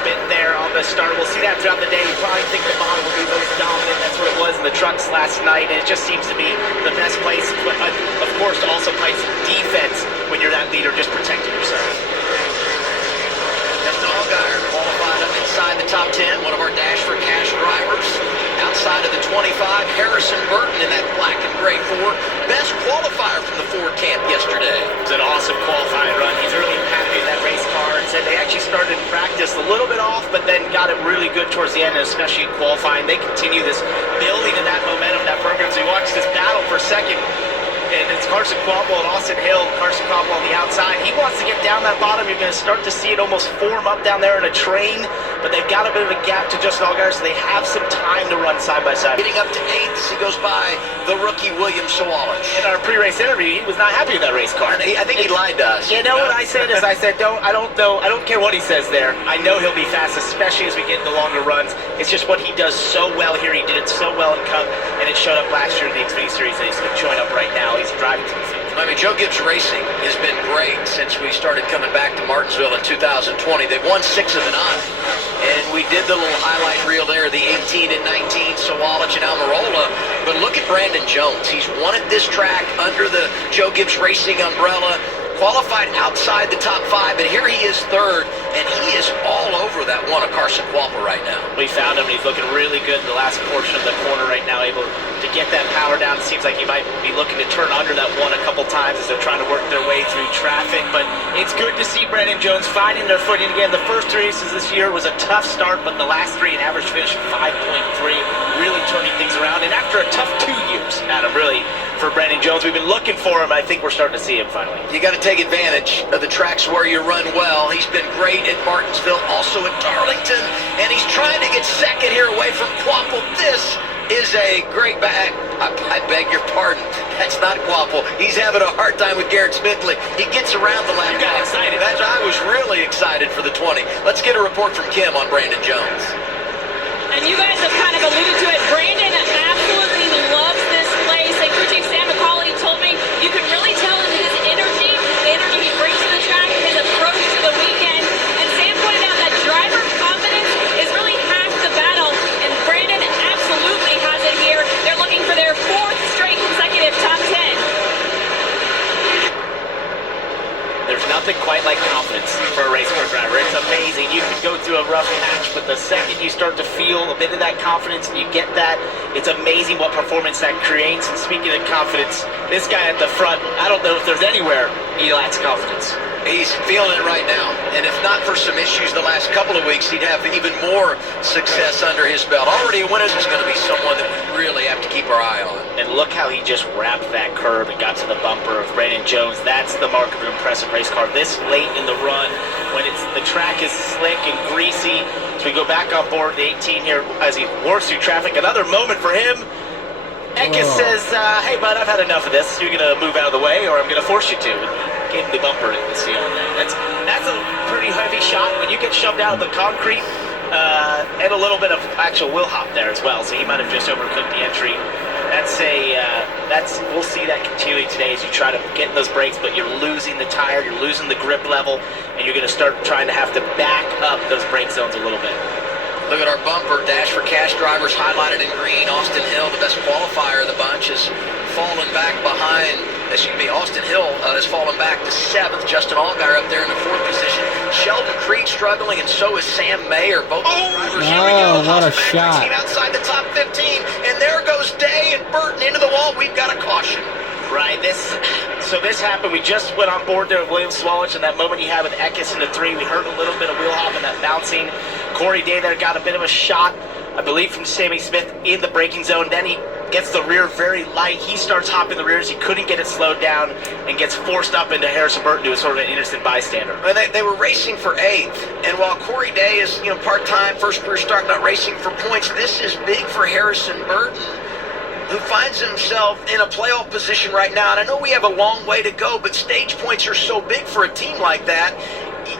little bit there on the start. We'll see that throughout the day. We probably think the bottom will be most dominant. That's what it was in the trucks last night, and it just seems to be the best place, but of course, to also play some defense when you're that leader, just protecting yourself. Justin Allgaier qualified up inside the top 10, one of our Dash for Cash drivers. Outside of the 25, Harrison Burton in that black and gray Ford. Best qualifier from the Ford camp yesterday. It was an awesome qualifying run. He's really happy with that race car, and said they actually started in practice a little bit off, but then got it really good towards the end, and especially in qualifying. They continue this building of that momentum, that program. So you watch this battle for a second, and it's Carson Kvapil and Austin Hill. Carson Kvapil on the outside. He wants to get down that bottom. You're going to start to see it almost form up down there in a train, but they've got a bit of a gap to Justin Allgaier, so they have some time to run side by side. Getting up to 8th, he goes by the rookie William Sawalich. In our pre-race interview, he was not happy with that race car. I think he lied to us. You know what I said is, I said, I don't care what he says there. I know he'll be fast, especially as we get into longer runs. It's just what he does so well here. He did it so well in Cup, and it showed up last year in the Xfinity Series, and he's going to join up right now. He's driving to the field. I mean, Joe Gibbs Racing has been great since we started coming back to Martinsville in 2020. They've won 6 of the 9. And we did the little highlight reel there, the 18 and 19, Sawalich and Almirola. But look at Brandon Jones. He's won at this track under the Joe Gibbs Racing umbrella, qualified outside the top 5, and here he is 3rd, and he is all over that one of Carson Kvapil right now. We found him, and he's looking really good in the last portion of the corner right now, able to get that power down. It seems like he might be looking to turn under that one a couple times as they're trying to work their way through traffic, but it's good to see Brandon Jones finding their footing again. The first 3 races this year was a tough start, but the last 3, an average finish of 5.3, really turning things around, and after a tough 2 years, Adam, really, for Brandon Jones, we've been looking for him. I think we're starting to see him finally. You got to take advantage of the tracks where you run well. He's been great at Martinsville, also at Darlington, and he's trying to get second here away from Kvapil. This is a great back. I beg your pardon. That's not Kvapil. He's having a hard time with Garrett Smithley. He gets around the lap. You got excited. I was really excited for the 20. Let's get a report from Kim on Brandon Jones. And you guys have kind of alluded to it. Brandon absolutely loves this place. And crew chief Sam McCauley told me you can really tell in his energy, the energy he brings to the track, his approach to the weekend. And Sam pointed out that driver confidence is really half the battle. And Brandon absolutely has it here. They're looking for their 4th straight consecutive top 10. There's nothing quite like confidence for a race car driver. It's amazing. You can go through a rough patch, but the second you start to feel a bit of that confidence and you get that, it's amazing what performance that creates. And speaking of confidence, this guy at the front, I don't know if there's anywhere he lacks confidence. He's feeling it right now, and if not for some issues the last couple of weeks, he'd have even more success under his belt. Already a winner is going to be someone that we really have to keep our eye on. And look how he just wrapped that curve and got to the bumper of Brandon Jones. That's the mark of an impressive race car this late in the run, when the track is slick and greasy. So we go back on board the 18 here as he works through traffic. Another moment for him. Eckes says, hey, bud, I've had enough of this. You're going to move out of the way, or I'm going to force you to. Gave him the bumper to see on that. That's a pretty heavy shot when you get shoved out of the concrete, and a little bit of actual wheel hop there as well. So he might have just overcooked the entry. We'll see that continuing today as you try to get those brakes, but you're losing the tire, you're losing the grip level, and you're going to start trying to have to back up those brake zones a little bit. Look at our bumper. Dash for Cash drivers highlighted in green. Austin Hill, the best qualifier of the bunch, is falling back behind. Austin Hill has fallen back to 7th. Justin Allgaier up there in the 4th position. Sheldon Creed struggling, and so is Sam Mayer. Both drivers. Here we go. What a shot. Outside the top 15, and there goes Day and Burton into the wall. We've got a caution. Right, so this happened. We just went on board there with William Sawalich, and that moment he had with Eckes in the 3, we heard a little bit of wheel hop and that bouncing. Corey Day there got a bit of a shot, I believe, from Sammy Smith in the braking zone. Then he gets the rear very light. He starts hopping the rears. He couldn't get it slowed down and gets forced up into Harrison Burton to a sort of an innocent bystander. And they were racing for 8th, and while Corey Day is part-time, first career start, not racing for points, this is big for Harrison Burton, who finds himself in a playoff position right now. And I know we have a long way to go, but stage points are so big for a team like that.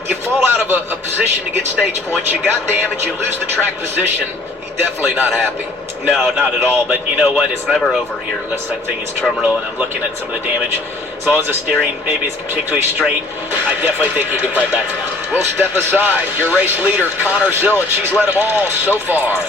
You fall out of a position to get stage points, you got damage, you lose the track position. He's definitely not happy. No, not at all. But you know what? It's never over here unless that thing is terminal. And I'm looking at some of the damage. As long as the steering maybe is particularly straight, I definitely think he can fight back tomorrow. We'll step aside. Your race leader, Connor Zillett. She's led them all so far.